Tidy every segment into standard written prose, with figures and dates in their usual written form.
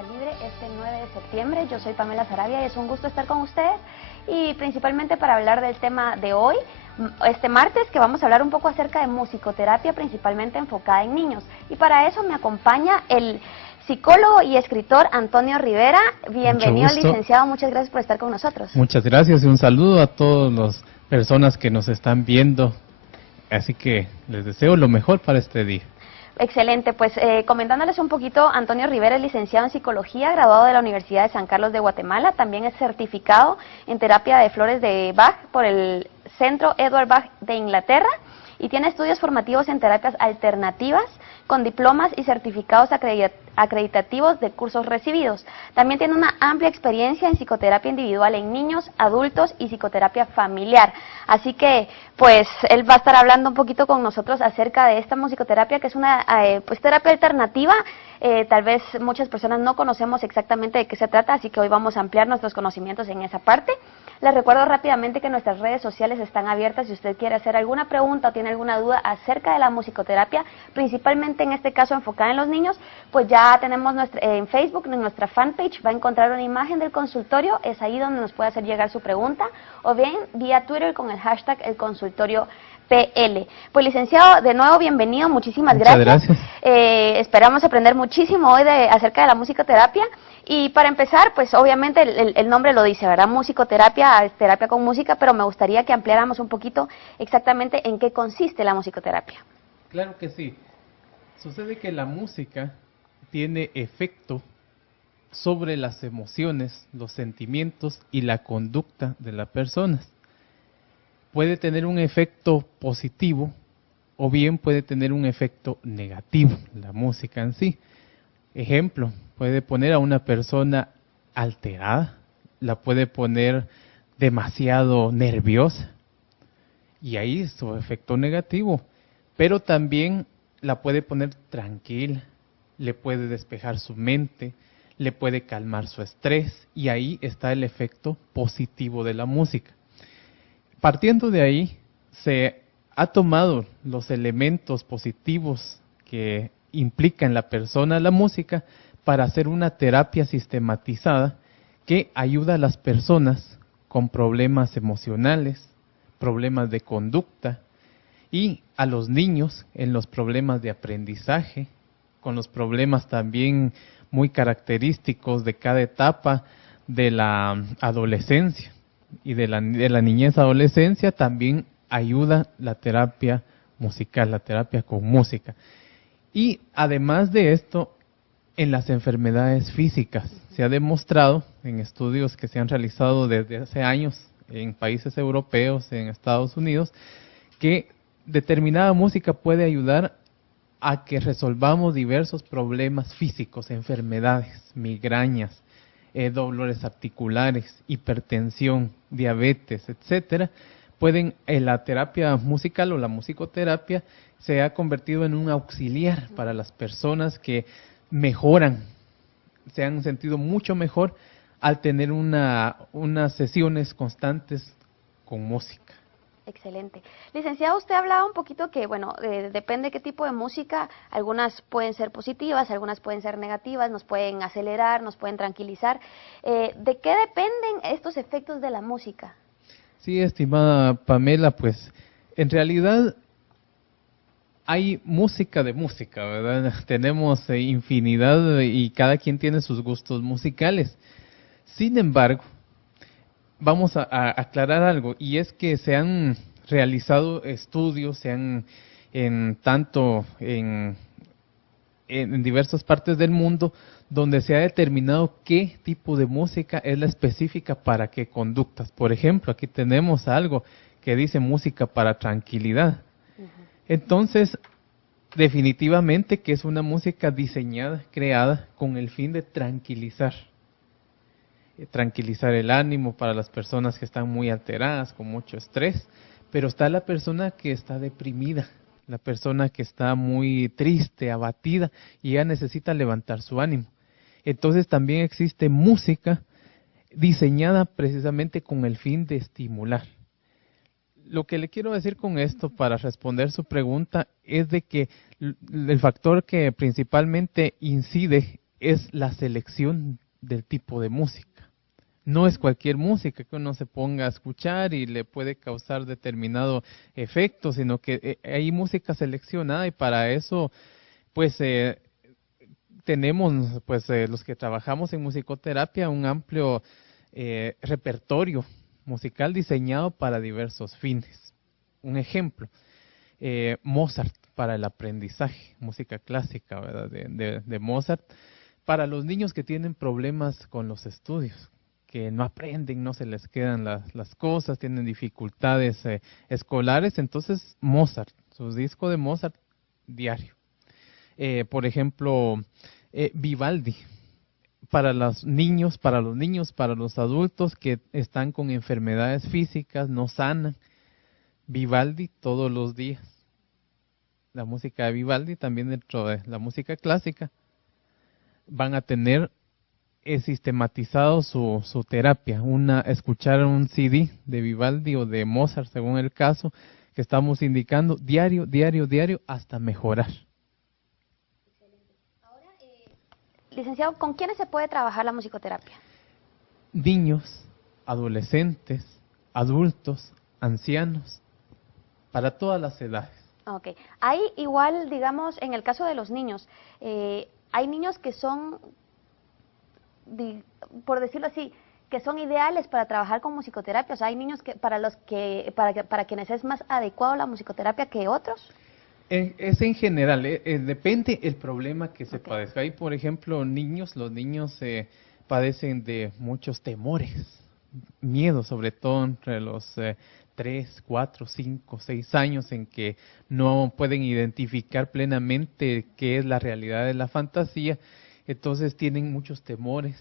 Está Libre este 9 de septiembre. Yo soy Pamela Sarabia y es un gusto estar con ustedes y principalmente para hablar del tema de hoy, este martes, que vamos a hablar un poco acerca de musicoterapia principalmente enfocada en niños. Y para eso me acompaña el psicólogo y escritor Antonio Rivera. Bienvenido, licenciado, muchas gracias por estar con nosotros. Muchas gracias y un saludo a todas las personas que nos están viendo. Así que les deseo lo mejor para este día. Excelente, pues comentándoles un poquito, Antonio Rivera es licenciado en Psicología, graduado de la Universidad de San Carlos de Guatemala, también es certificado en terapia de flores de Bach por el Centro Edward Bach de Inglaterra y tiene estudios formativos en terapias alternativas con diplomas y certificados acreditativos de cursos recibidos. También tiene una amplia experiencia en psicoterapia individual en niños, adultos y psicoterapia familiar. Así que, pues, él va a estar hablando un poquito con nosotros acerca de esta musicoterapia, que es una pues terapia alternativa. Tal vez muchas personas no conocemos exactamente de qué se trata, así que hoy vamos a ampliar nuestros conocimientos en esa parte. Les recuerdo rápidamente que nuestras redes sociales están abiertas si usted quiere hacer alguna pregunta o tiene alguna duda acerca de la musicoterapia, principalmente en este caso enfocada en los niños, pues ya tenemos en Facebook, en nuestra fanpage, va a encontrar una imagen del consultorio, es ahí donde nos puede hacer llegar su pregunta, o bien vía Twitter con el hashtag el consultorio PL. Pues licenciado, de nuevo bienvenido, muchísimas gracias. Esperamos aprender muchísimo hoy acerca de la musicoterapia. Y para empezar, pues obviamente el nombre lo dice, ¿verdad? Musicoterapia es terapia con música, pero me gustaría que ampliáramos un poquito exactamente en qué consiste la musicoterapia. Claro que sí. Sucede que la música tiene efecto sobre las emociones, los sentimientos y la conducta de las personas. Puede tener un efecto positivo o bien puede tener un efecto negativo, la música en sí. Ejemplo, puede poner a una persona alterada, la puede poner demasiado nerviosa y ahí es su efecto negativo, pero también la puede poner tranquila, le puede despejar su mente, le puede calmar su estrés y ahí está el efecto positivo de la música. Partiendo de ahí, se ha tomado los elementos positivos que implica en la persona la música para hacer una terapia sistematizada que ayuda a las personas con problemas emocionales, problemas de conducta y a los niños en los problemas de aprendizaje, con los problemas también muy característicos de cada etapa de la adolescencia y de la niñez adolescencia. También ayuda la terapia musical, la terapia con música. Y además de esto, en las enfermedades físicas se ha demostrado en estudios que se han realizado desde hace años en países europeos, en Estados Unidos, que determinada música puede ayudar a que resolvamos diversos problemas físicos, enfermedades, migrañas, dolores articulares, hipertensión, diabetes, etcétera. La terapia musical o la musicoterapia se ha convertido en un auxiliar para las personas que mejoran, se han sentido mucho mejor al tener unas sesiones constantes con música. Excelente. Licenciado, usted hablaba un poquito que, bueno, depende qué tipo de música, algunas pueden ser positivas, algunas pueden ser negativas, nos pueden acelerar, nos pueden tranquilizar. ¿De qué dependen estos efectos de la música? Sí, estimada Pamela, pues en realidad hay música de música, ¿verdad? Tenemos infinidad y cada quien tiene sus gustos musicales. Sin embargo, vamos a aclarar algo, y es que se han realizado estudios, tanto en diversas partes del mundo, donde se ha determinado qué tipo de música es la específica para qué conductas. Por ejemplo, aquí tenemos algo que dice música para tranquilidad. Entonces, definitivamente que es una música diseñada, creada con el fin de tranquilizar el ánimo para las personas que están muy alteradas, con mucho estrés, pero está la persona que está deprimida, la persona que está muy triste, abatida, y ella necesita levantar su ánimo. Entonces también existe música diseñada precisamente con el fin de estimular. Lo que le quiero decir con esto para responder su pregunta es de que el factor que principalmente incide es la selección del tipo de música. No es cualquier música que uno se ponga a escuchar y le puede causar determinado efecto, sino que hay música seleccionada y para eso, pues, tenemos, pues, los que trabajamos en musicoterapia, un amplio repertorio musical diseñado para diversos fines. Un ejemplo, Mozart para el aprendizaje, música clásica, ¿verdad? De Mozart, para los niños que tienen problemas con los estudios, que no aprenden, no se les quedan las cosas, tienen dificultades escolares, entonces Mozart, su disco de Mozart diario. Por ejemplo, Vivaldi, para los niños, para los adultos que están con enfermedades físicas, no sanan, Vivaldi todos los días. La música de Vivaldi, también dentro de la música clásica, van a tener sistematizado su terapia, escuchar un CD de Vivaldi o de Mozart, según el caso que estamos indicando, diario, diario, diario, hasta mejorar. Licenciado, ¿con quiénes se puede trabajar la musicoterapia? Niños, adolescentes, adultos, ancianos, para todas las edades. Ok. Hay igual, digamos, en el caso de los niños, hay niños que son, por decirlo así, que son ideales para trabajar con musicoterapia. O sea, hay niños que para quienes es más adecuado la musicoterapia que otros. Es en general, depende el problema que se Ok. padezca. Hay, por ejemplo, los niños padecen de muchos temores, miedo, sobre todo entre los 3, 4, 5, 6 años en que no pueden identificar plenamente qué es la realidad de la fantasía, entonces tienen muchos temores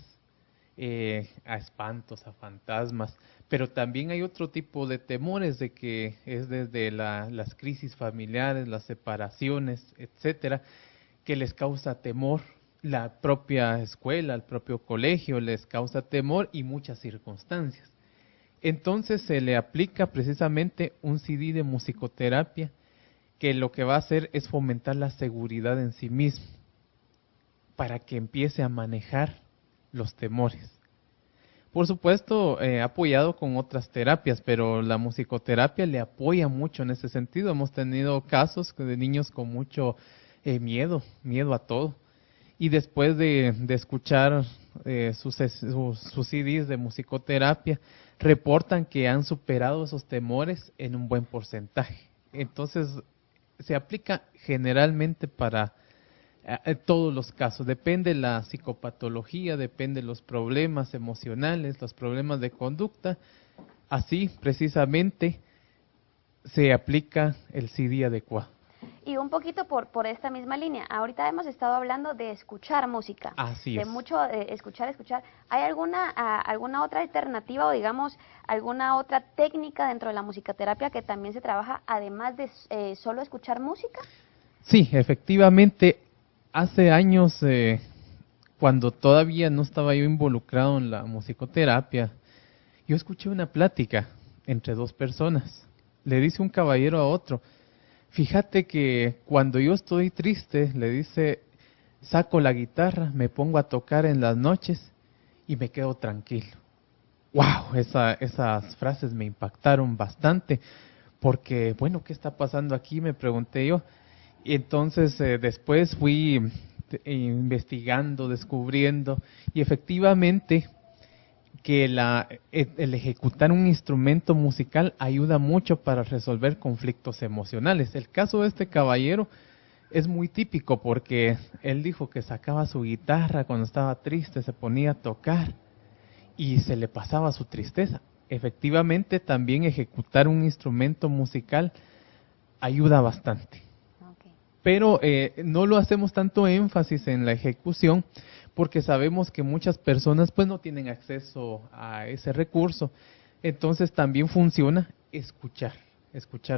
a espantos, a fantasmas, pero también hay otro tipo de temores de que es desde las crisis familiares, las separaciones, etcétera, que les causa temor. La propia escuela, el propio colegio les causa temor y muchas circunstancias. Entonces se le aplica precisamente un CD de musicoterapia que lo que va a hacer es fomentar la seguridad en sí mismo para que empiece a manejar los temores. Por supuesto, apoyado con otras terapias, pero la musicoterapia le apoya mucho en ese sentido. Hemos tenido casos de niños con mucho miedo a todo. Y después de escuchar sus CDs de musicoterapia, reportan que han superado esos temores en un buen porcentaje. Entonces, se aplica generalmente para todos los casos. Depende la psicopatología, depende los problemas emocionales, los problemas de conducta. Así, precisamente, se aplica el CD adecuado. Y un poquito por esta misma línea, ahorita hemos estado hablando de escuchar música, Así de es. mucho escuchar. ¿Hay alguna otra alternativa o digamos alguna otra técnica dentro de la musicoterapia que también se trabaja además de solo escuchar música? Sí, efectivamente, hace años, cuando todavía no estaba yo involucrado en la musicoterapia, yo escuché una plática entre dos personas. Le dice un caballero a otro, fíjate que cuando yo estoy triste, le dice, saco la guitarra, me pongo a tocar en las noches y me quedo tranquilo. ¡Wow! Esas frases me impactaron bastante porque, bueno, ¿qué está pasando aquí? Me pregunté yo. Y entonces después fui investigando, descubriendo y efectivamente que el ejecutar un instrumento musical ayuda mucho para resolver conflictos emocionales. El caso de este caballero es muy típico porque él dijo que sacaba su guitarra cuando estaba triste, se ponía a tocar y se le pasaba su tristeza. Efectivamente, también ejecutar un instrumento musical ayuda bastante. Okay. Pero no lo hacemos tanto énfasis en la ejecución porque sabemos que muchas personas pues no tienen acceso a ese recurso. Entonces también funciona escuchar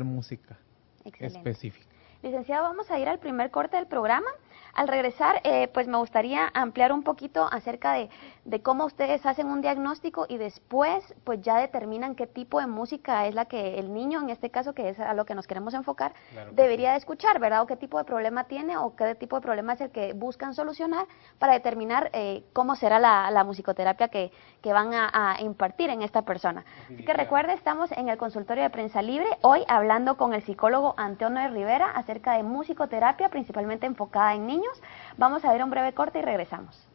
música Excelente. específica. Licenciado, vamos a ir al primer corte del programa. Al regresar, pues me gustaría ampliar un poquito acerca de cómo ustedes hacen un diagnóstico y después pues ya determinan qué tipo de música es la que el niño, en este caso, que es a lo que nos queremos enfocar, Claro que debería sí. de escuchar, ¿verdad? O qué tipo de problema tiene o qué tipo de problema es el que buscan solucionar para determinar cómo será la musicoterapia que van a impartir en esta persona. Así que recuerde, estamos en el consultorio de Prensa Libre, hoy hablando con el psicólogo Antonio Rivera acerca de musicoterapia, principalmente enfocada en niños. Vamos a ver un breve corte y regresamos.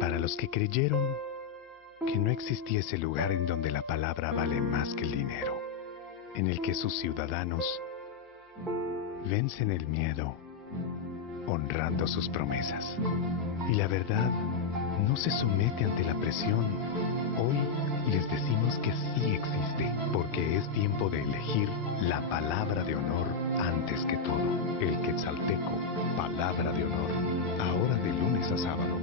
Para los que creyeron que no existiese lugar en donde la palabra vale más que el dinero, en el que sus ciudadanos vencen el miedo honrando sus promesas y la verdad no se somete ante la presión, hoy les decimos que sí existe, porque es tiempo de elegir la palabra de honor antes que todo. El Quetzalteco, palabra de honor, ahora de lunes a sábado.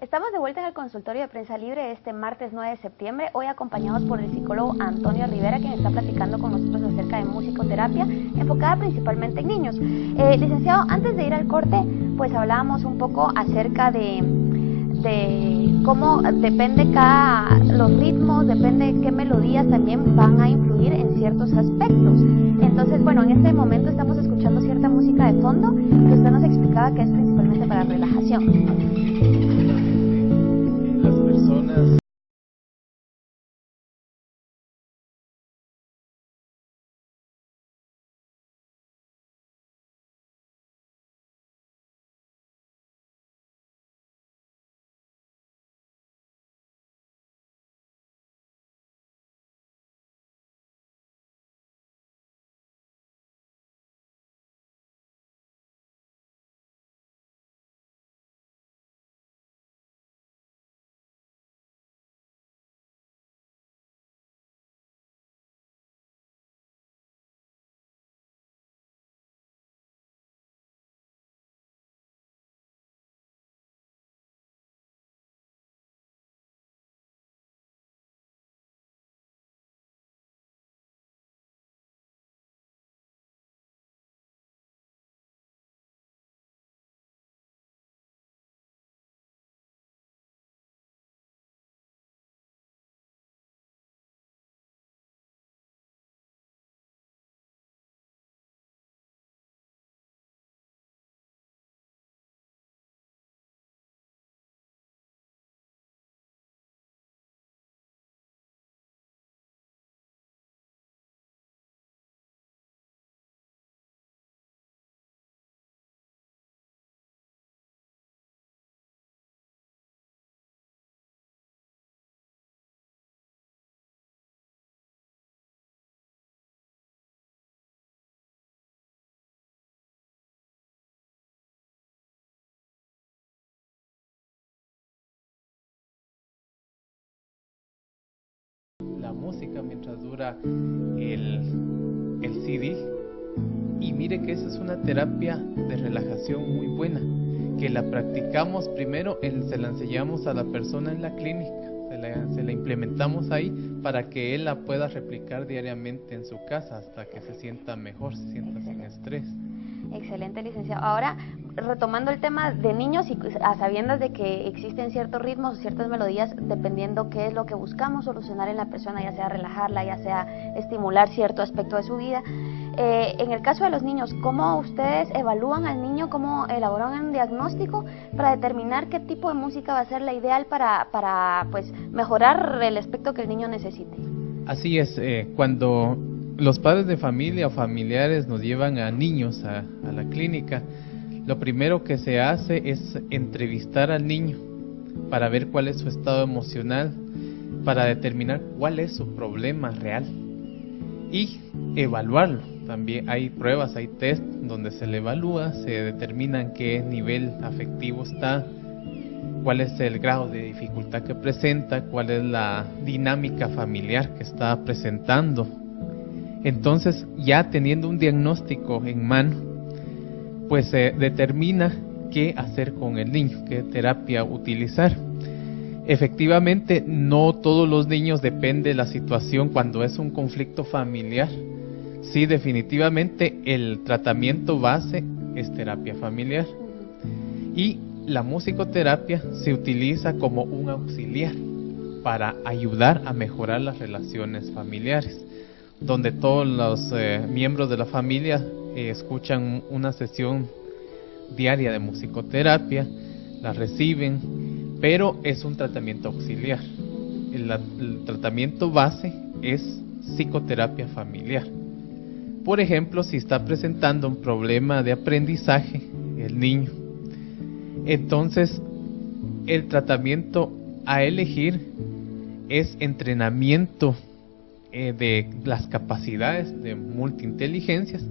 Estamos de vuelta en el consultorio de Prensa Libre este martes 9 de septiembre, hoy acompañados por el psicólogo Antonio Rivera, quien está platicando con nosotros acerca de musicoterapia, enfocada principalmente en niños. Licenciado, antes de ir al corte, pues hablábamos un poco acerca de cómo depende los ritmos, depende qué melodías también van a influir en ciertos aspectos. Entonces, bueno, en este momento estamos escuchando cierta música de fondo que usted nos explicaba que es principalmente para relajación. Las personas la música mientras dura el CD. Y mire que esa es una terapia de relajación muy buena, que la practicamos primero, se la enseñamos a la persona en la clínica, se la implementamos ahí para que él la pueda replicar diariamente en su casa hasta que se sienta mejor, se sienta sin estrés. Excelente, licenciado. Ahora, retomando el tema de niños y a sabiendas de que existen ciertos ritmos, ciertas melodías, dependiendo qué es lo que buscamos solucionar en la persona, ya sea relajarla, ya sea estimular cierto aspecto de su vida. En el caso de los niños, ¿cómo ustedes evalúan al niño, cómo elaboran un diagnóstico para determinar qué tipo de música va a ser la ideal para pues, mejorar el aspecto que el niño necesite? Así es, cuando los padres de familia o familiares nos llevan a niños a la clínica, lo primero que se hace es entrevistar al niño para ver cuál es su estado emocional, para determinar cuál es su problema real y evaluarlo. También hay pruebas, hay test donde se le evalúa, se determina en qué nivel afectivo está, cuál es el grado de dificultad que presenta, cuál es la dinámica familiar que está presentando. Entonces, ya teniendo un diagnóstico en mano, pues se determina qué hacer con el niño, qué terapia utilizar. Efectivamente, no todos los niños, depende de la situación. Cuando es un conflicto familiar, sí, definitivamente el tratamiento base es terapia familiar. Y la musicoterapia se utiliza como un auxiliar para ayudar a mejorar las relaciones familiares, donde todos los miembros de la familia escuchan una sesión diaria de musicoterapia, la reciben, pero es un tratamiento auxiliar. El tratamiento base es psicoterapia familiar. Por ejemplo, si está presentando un problema de aprendizaje el niño, entonces el tratamiento a elegir es entrenamiento de las capacidades de multiinteligencias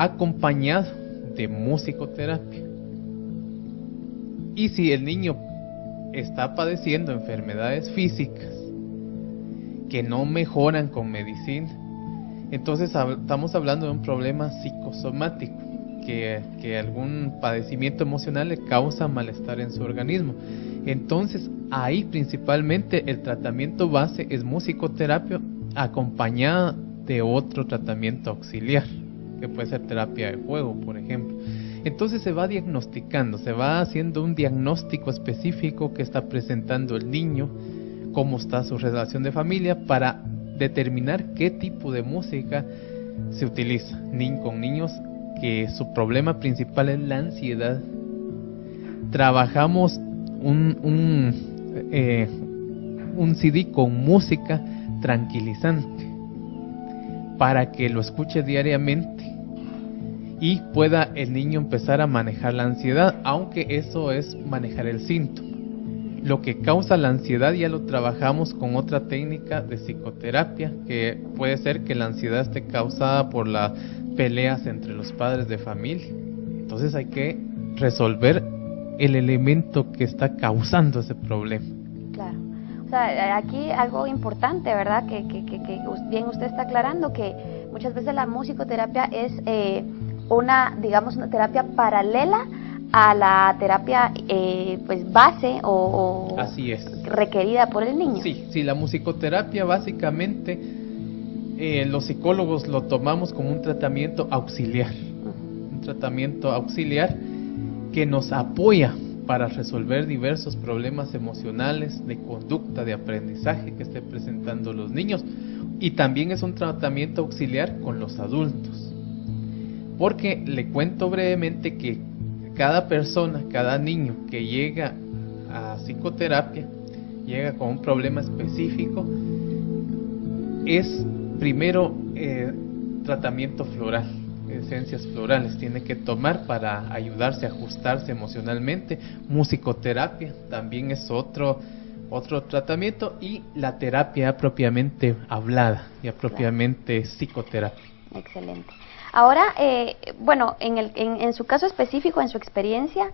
acompañado de musicoterapia. Y si el niño está padeciendo enfermedades físicas que no mejoran con medicina, entonces estamos hablando de un problema psicosomático, que algún padecimiento emocional le causa malestar en su organismo. Entonces ahí principalmente el tratamiento base es musicoterapia acompañada de otro tratamiento auxiliar, que puede ser terapia de juego, por ejemplo. Entonces se va diagnosticando, se va haciendo un diagnóstico específico que está presentando el niño, cómo está su relación de familia, para determinar qué tipo de música se utiliza. Con niños que su problema principal es la ansiedad, trabajamos un CD con música tranquilizante para que lo escuche diariamente y pueda el niño empezar a manejar la ansiedad, aunque eso es manejar el síntoma. Lo que causa la ansiedad ya lo trabajamos con otra técnica de psicoterapia, que puede ser que la ansiedad esté causada por las peleas entre los padres de familia. Entonces hay que resolver el elemento que está causando ese problema. Claro. O sea, aquí algo importante, ¿verdad? Que bien usted está aclarando, que muchas veces la musicoterapia es una terapia paralela a la terapia pues base o así es, requerida por el niño. Sí, la musicoterapia básicamente los psicólogos lo tomamos como un tratamiento auxiliar, un tratamiento auxiliar que nos apoya para resolver diversos problemas emocionales, de conducta, de aprendizaje que estén presentando los niños, y también es un tratamiento auxiliar con los adultos, porque le cuento brevemente que cada persona, cada niño que llega a psicoterapia, llega con un problema específico, es primero tratamiento floral, esencias florales tiene que tomar para ayudarse a ajustarse emocionalmente. Musicoterapia también es otro tratamiento, y la terapia propiamente hablada, ya propiamente psicoterapia. Excelente. Ahora, bueno, en su caso específico, en su experiencia,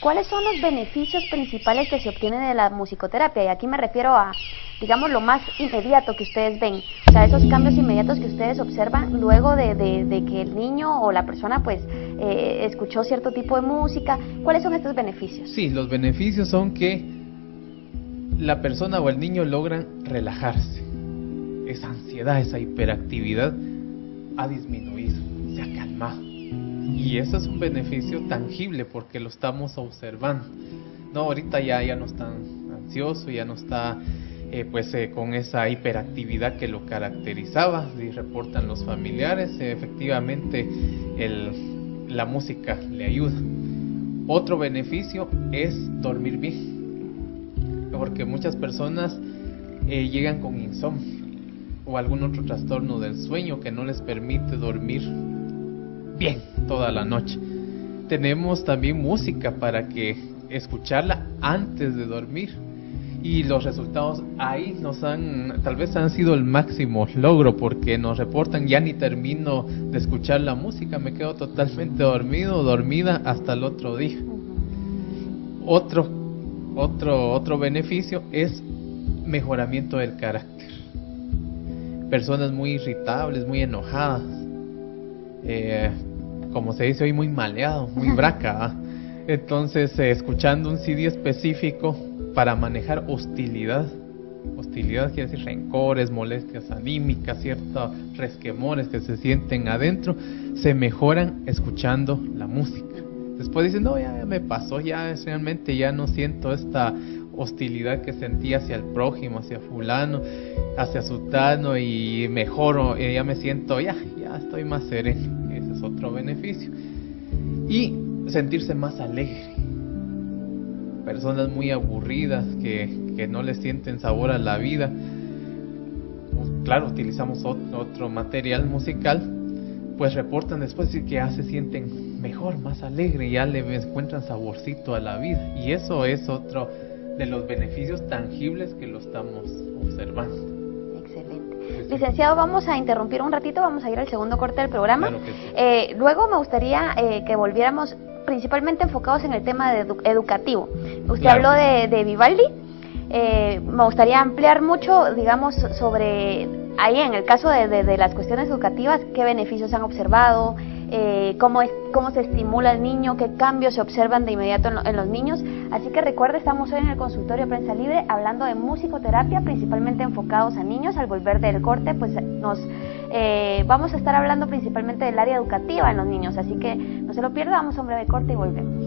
¿cuáles son los beneficios principales que se obtienen de la musicoterapia? Y aquí me refiero a, digamos, lo más inmediato que ustedes ven, o sea, esos cambios inmediatos que ustedes observan luego de que el niño o la persona, pues, escuchó cierto tipo de música. ¿Cuáles son estos beneficios? Sí, los beneficios son que la persona o el niño logran relajarse. Esa ansiedad, esa hiperactividad ha disminuido, se ha calmado, y eso es un beneficio tangible porque lo estamos observando. No, ahorita ya no está ansioso, ya no está con esa hiperactividad que lo caracterizaba, y reportan los familiares. Efectivamente la música le ayuda. Otro beneficio es dormir bien, porque muchas personas llegan con insomnio o algún otro trastorno del sueño que no les permite dormir bien toda la noche. Tenemos también música para que escucharla antes de dormir, y los resultados ahí tal vez han sido el máximo logro, porque nos reportan: ya ni termino de escuchar la música, me quedo totalmente dormido, dormida hasta el otro día. Otro beneficio es mejoramiento del carácter. Personas muy irritables, muy enojadas, como se dice hoy, muy maleado, muy braca, ¿va? Entonces, escuchando un CD específico para manejar hostilidad. Hostilidad quiere decir rencores, molestias anímicas, ciertos resquemores que se sienten adentro, se mejoran escuchando la música. Después dicen, no, ya me pasó, ya realmente ya no siento esta hostilidad que sentía hacia el prójimo, hacia fulano, hacia sutano, y mejoro, ya me siento, ya estoy más sereno. Ese es otro beneficio. Y sentirse más alegre. Personas muy aburridas que no les sienten sabor a la vida, claro, utilizamos otro material musical, pues reportan después que ya se sienten mejor, más alegre, ya le encuentran saborcito a la vida, y eso es otro de los beneficios tangibles que lo estamos observando. Excelente. Pues, Licenciado, vamos a interrumpir un ratito, vamos a ir al segundo corte del programa. Claro que sí. Luego me gustaría que volviéramos principalmente enfocados en el tema educativo. Usted Claro. habló de Vivaldi. Me gustaría ampliar mucho, digamos, sobre ahí en el caso de las cuestiones educativas, qué beneficios han observado, cómo se estimula al niño, qué cambios se observan de inmediato en los niños. Así que recuerde, estamos hoy en el consultorio de Prensa Libre hablando de musicoterapia, principalmente enfocados a niños. Al volver del corte, pues vamos a estar hablando principalmente del área educativa en los niños, así que no se lo pierda, vamos a un breve corte y volvemos.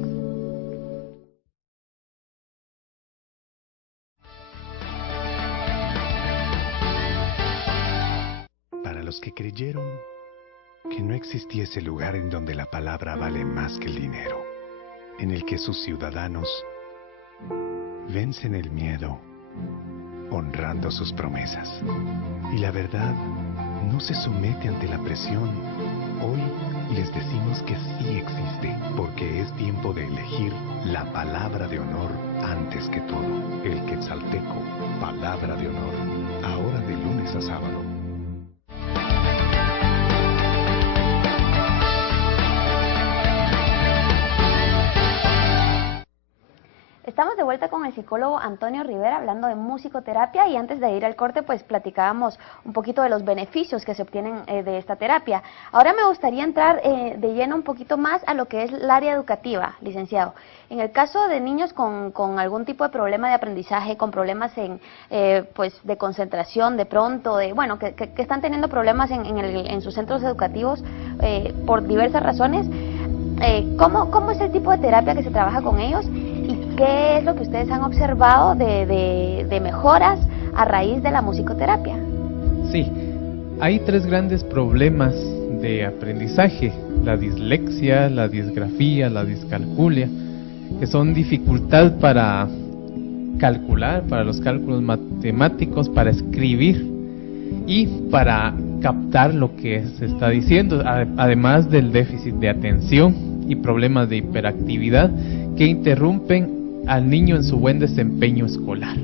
Para los que creyeron que no existiese lugar en donde la palabra vale más que el dinero, en el que sus ciudadanos vencen el miedo honrando sus promesas, y la verdad no se somete ante la presión, hoy les decimos que sí existe, porque es tiempo de elegir la palabra de honor antes que todo. El Quetzalteco, palabra de honor, ahora de lunes a sábado. Estamos de vuelta con el psicólogo Antonio Rivera hablando de musicoterapia, y antes de ir al corte pues platicábamos un poquito de los beneficios que se obtienen de esta terapia. Ahora me gustaría entrar de lleno un poquito más a lo que es el área educativa, licenciado. En el caso de niños con algún tipo de problema de aprendizaje, con problemas pues de concentración de pronto, que están teniendo problemas en sus centros educativos por diversas razones, ¿cómo es el tipo de terapia que se trabaja con ellos? ¿Qué es lo que ustedes han observado de mejoras a raíz de la musicoterapia? Sí, hay 3 grandes problemas de aprendizaje: la dislexia, la disgrafía, la discalculia, que son dificultad para calcular, para los cálculos matemáticos, para escribir y para captar lo que se está diciendo, además del déficit de atención y problemas de hiperactividad que interrumpen al niño en su buen desempeño escolar.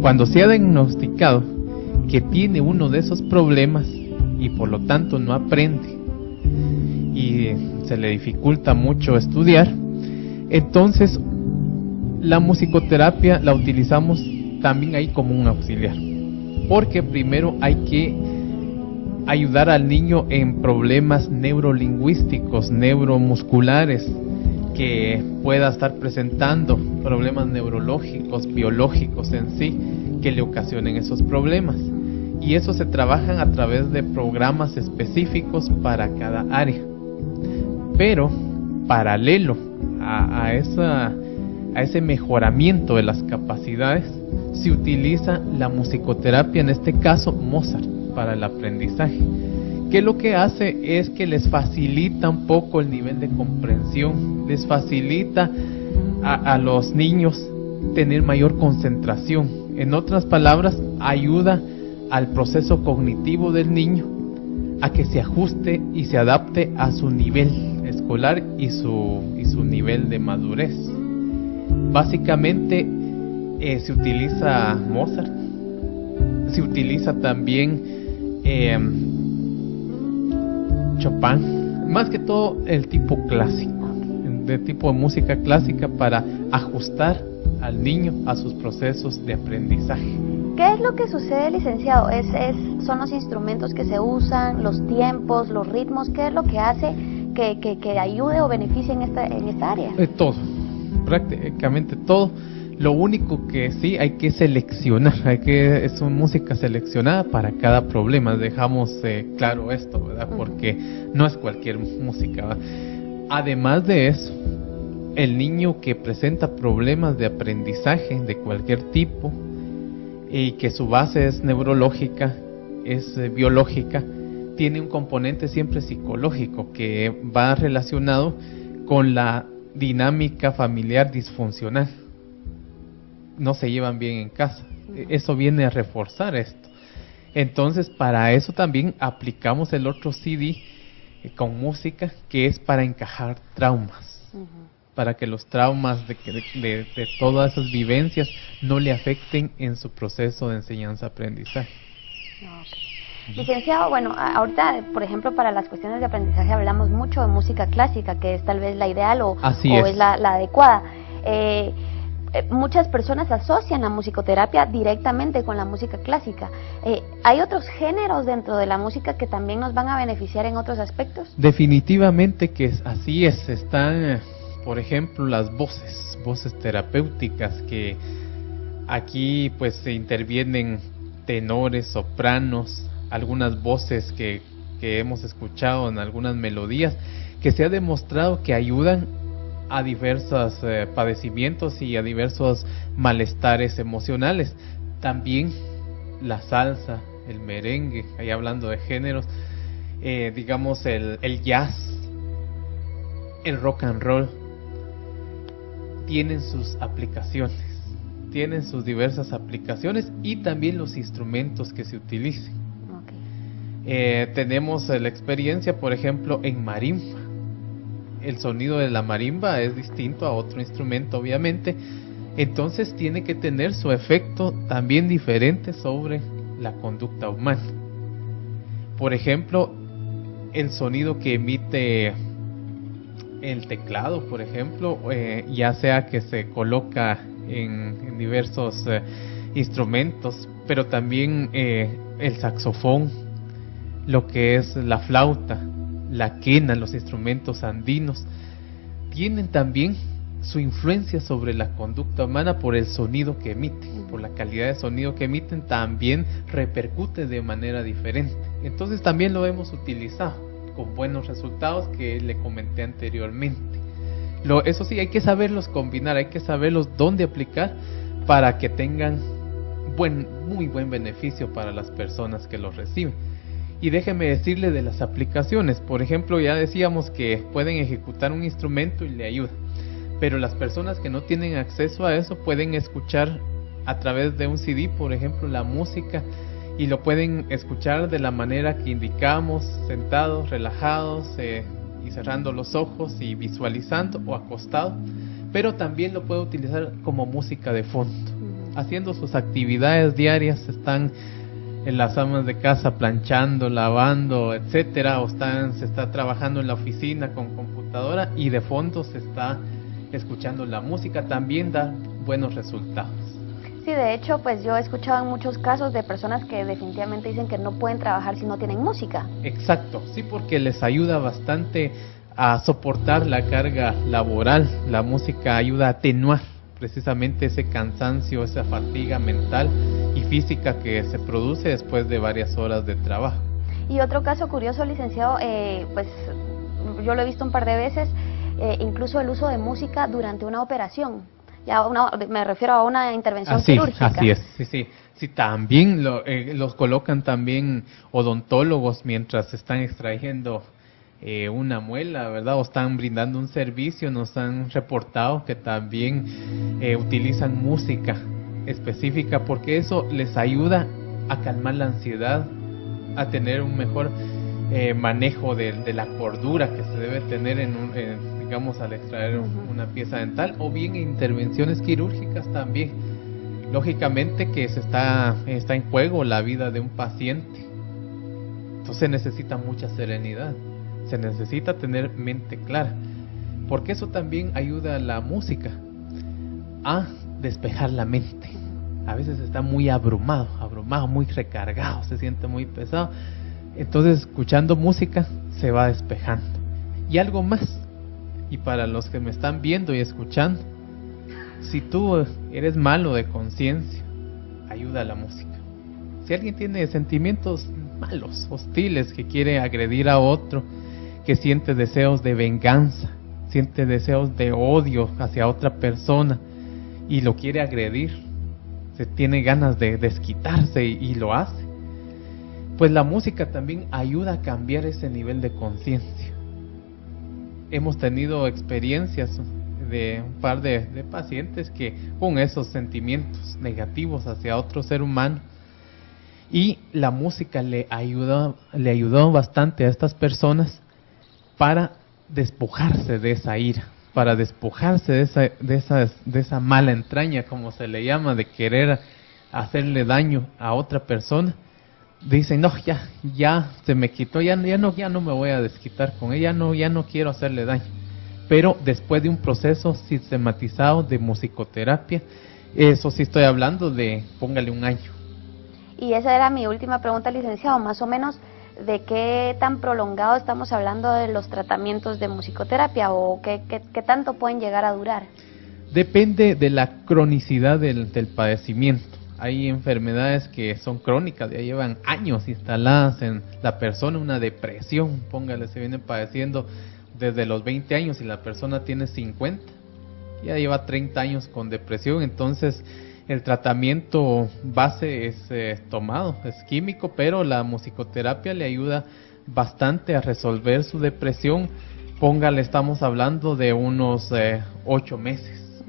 Cuando se ha diagnosticado que tiene uno de esos problemas y por lo tanto no aprende y se le dificulta mucho estudiar, entonces la musicoterapia la utilizamos también ahí como un auxiliar, porque primero hay que ayudar al niño en problemas neurolingüísticos, neuromusculares, que pueda estar presentando problemas neurológicos, biológicos en sí, que le ocasionen esos problemas. Y eso se trabajan a través de programas específicos para cada área. Pero, paralelo a ese mejoramiento de las capacidades, se utiliza la musicoterapia, en este caso Mozart, para el aprendizaje, que lo que hace es que les facilita un poco el nivel de comprensión, les facilita a los niños tener mayor concentración. En otras palabras, ayuda al proceso cognitivo del niño a que se ajuste y se adapte a su nivel escolar y su nivel de madurez. Básicamente se utiliza Mozart, se utiliza también Chopin, más que todo el tipo clásico, de tipo de música clásica, para ajustar al niño a sus procesos de aprendizaje. ¿Qué es lo que sucede, licenciado? ¿Son los instrumentos que se usan, los tiempos, los ritmos? ¿Qué es lo que hace que ayude o beneficie en esta área? Todo, prácticamente todo. Lo único que sí hay que seleccionar, es una música seleccionada para cada problema. Dejamos claro esto, ¿verdad? Porque no es cualquier música, ¿verdad? Además de eso, el niño que presenta problemas de aprendizaje de cualquier tipo y que su base es neurológica, es biológica, tiene un componente siempre psicológico que va relacionado con la dinámica familiar disfuncional. No se llevan bien en casa. Eso viene a reforzar esto. Entonces, para eso también aplicamos el otro CD con música, que es para encajar traumas. Para que los traumas de todas esas vivencias no le afecten en su proceso de enseñanza-aprendizaje. Okay. Licenciado, bueno, ahorita, por ejemplo, para las cuestiones de aprendizaje hablamos mucho de música clásica, que es tal vez la ideal o es la adecuada. Muchas personas asocian la musicoterapia directamente con la música clásica. ¿Hay otros géneros dentro de la música que también nos van a beneficiar en otros aspectos? Definitivamente que así es. Están, por ejemplo, las voces terapéuticas, que aquí pues se intervienen tenores, sopranos, algunas voces que hemos escuchado en algunas melodías, que se ha demostrado que ayudan a diversos padecimientos y a diversos malestares emocionales. También la salsa, el merengue, ahí hablando de géneros, digamos el jazz, el rock and roll, tienen sus aplicaciones, tienen sus diversas aplicaciones y también los instrumentos que se utilicen. Tenemos la experiencia, por ejemplo, en marimba. El sonido de la marimba es distinto a otro instrumento, obviamente. Entonces tiene que tener su efecto también diferente sobre la conducta humana. Por ejemplo, el sonido que emite el teclado, por ejemplo, ya sea que se coloca en diversos instrumentos, pero también el saxofón, lo que es la flauta, la quena, los instrumentos andinos, tienen también su influencia sobre la conducta humana por el sonido que emiten, por la calidad de sonido que emiten, también repercute de manera diferente. Entonces también lo hemos utilizado con buenos resultados que le comenté anteriormente. Eso sí, hay que saberlos combinar, hay que saberlos dónde aplicar para que tengan muy buen beneficio para las personas que los reciben. Y déjeme decirle de las aplicaciones. Por ejemplo, ya decíamos que pueden ejecutar un instrumento y le ayuda, pero las personas que no tienen acceso a eso pueden escuchar a través de un CD, por ejemplo, la música, y lo pueden escuchar de la manera que indicamos, sentados, relajados, y cerrando los ojos y visualizando, o acostado, pero también lo puede utilizar como música de fondo, haciendo sus actividades diarias. Están en las amas de casa planchando, lavando, etcétera, o se está trabajando en la oficina con computadora y de fondo se está escuchando la música. También da buenos resultados. Sí, de hecho, pues yo he escuchado en muchos casos de personas que definitivamente dicen que no pueden trabajar si no tienen música. Exacto, sí, porque les ayuda bastante a soportar la carga laboral. La música ayuda a atenuar precisamente ese cansancio, esa fatiga mental y física que se produce después de varias horas de trabajo. Y otro caso curioso, licenciado, pues yo lo he visto un par de veces, incluso el uso de música durante una operación. Me refiero a una intervención quirúrgica. Así es, sí, también los colocan también odontólogos mientras están extrayendo una muela, ¿verdad? O están brindando un servicio. Nos han reportado que también utilizan música específica, porque eso les ayuda a calmar la ansiedad, a tener un mejor manejo de la cordura que se debe tener digamos, al extraer una pieza dental, o bien intervenciones quirúrgicas también. Lógicamente que está en juego la vida de un paciente, entonces necesita mucha serenidad, se necesita tener mente clara, porque eso también ayuda a la música a despejar la mente. A veces está muy abrumado, muy recargado, se siente muy pesado. Entonces, escuchando música se va despejando. Y algo más, y para los que me están viendo y escuchando, si tú eres malo de conciencia, ayuda a la música. Si alguien tiene sentimientos malos, hostiles, que quiere agredir a otro, que siente deseos de venganza, siente deseos de odio hacia otra persona y lo quiere agredir, se tiene ganas de desquitarse y lo hace, pues la música también ayuda a cambiar ese nivel de conciencia. Hemos tenido experiencias de un par de pacientes que con esos sentimientos negativos hacia otro ser humano, y la música le ayudó bastante a estas personas para despojarse de esa ira, para despojarse de esa mala entraña, como se le llama, de querer hacerle daño a otra persona. Dicen, no, ya se me quitó, ya no me voy a desquitar con ella, ya no quiero hacerle daño. Pero después de un proceso sistematizado de musicoterapia, eso sí estoy hablando de, póngale un año. Y esa era mi última pregunta, licenciado, más o menos, ¿de qué tan prolongado estamos hablando de los tratamientos de musicoterapia o qué tanto pueden llegar a durar? Depende de la cronicidad del padecimiento. Hay enfermedades que son crónicas, ya llevan años instaladas en la persona, una depresión, póngale, se viene padeciendo desde los 20 años y la persona tiene 50, ya lleva 30 años con depresión, entonces el tratamiento base es tomado, es químico, pero la musicoterapia le ayuda bastante a resolver su depresión. Póngale, estamos hablando de unos 8 meses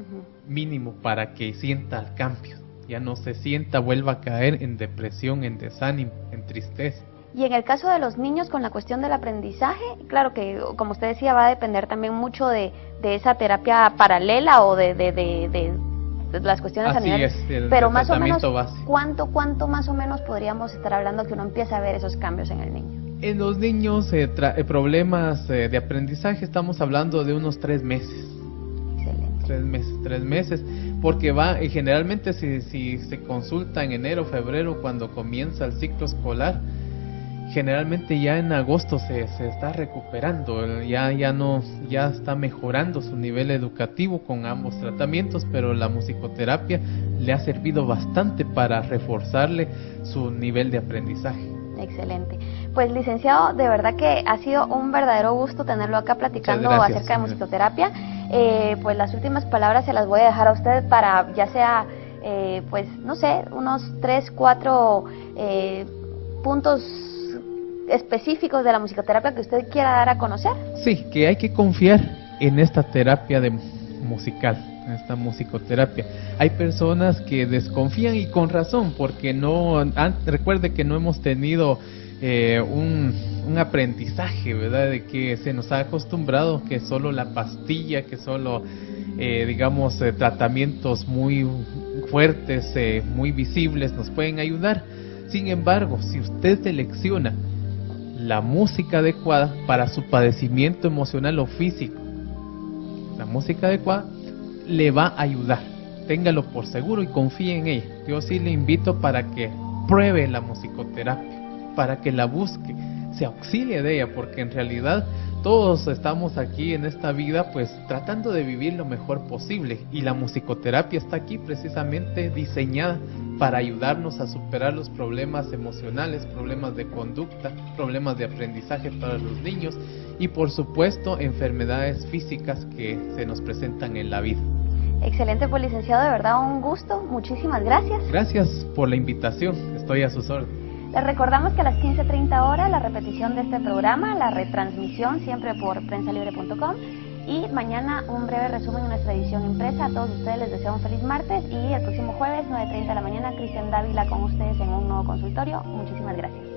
mínimo para que sienta el cambio, ya no se sienta, vuelva a caer en depresión, en desánimo, en tristeza. Y en el caso de los niños con la cuestión del aprendizaje, claro que como usted decía va a depender también mucho de esa terapia paralela o de las cuestiones Así sanitarias, es, pero más o menos base. ¿cuánto más o menos podríamos estar hablando que uno empieza a ver esos cambios en el niño? En los niños problemas de aprendizaje estamos hablando de unos 3 meses. Excelente. 3 meses, porque generalmente si se consulta en enero, febrero, cuando comienza el ciclo escolar, generalmente ya en agosto se está recuperando, ya está mejorando su nivel educativo con ambos tratamientos, pero la musicoterapia le ha servido bastante para reforzarle su nivel de aprendizaje. Excelente. Pues licenciado, de verdad que ha sido un verdadero gusto tenerlo acá platicando acerca de musicoterapia. Pues las últimas palabras se las voy a dejar a usted para ya sea, pues no sé, unos 3, 4 puntos específicos de la musicoterapia que usted quiera dar a conocer. Sí, que hay que confiar en esta terapia musical, en esta musicoterapia. Hay personas que desconfían y con razón, porque recuerde que no hemos tenido un aprendizaje, ¿verdad? De que se nos ha acostumbrado que solo la pastilla, que solo tratamientos muy fuertes, muy visibles nos pueden ayudar. Sin embargo, si usted selecciona la música adecuada para su padecimiento emocional o físico, la música adecuada le va a ayudar. Téngalo por seguro y confíe en ella. Yo sí le invito para que pruebe la musicoterapia, para que la busque, se auxilie de ella, porque en realidad todos estamos aquí en esta vida pues tratando de vivir lo mejor posible, y la musicoterapia está aquí precisamente diseñada para ayudarnos a superar los problemas emocionales, problemas de conducta, problemas de aprendizaje para los niños y por supuesto enfermedades físicas que se nos presentan en la vida. Excelente, pues licenciado, de verdad un gusto, muchísimas gracias. Gracias por la invitación, estoy a sus órdenes. Les recordamos que a las 15:30 horas la repetición de este programa, la retransmisión siempre por prensalibre.com, y mañana un breve resumen de nuestra edición impresa. A todos ustedes les deseo un feliz martes y el próximo jueves 9:30 de la mañana Cristian Dávila con ustedes en un nuevo consultorio. Muchísimas gracias.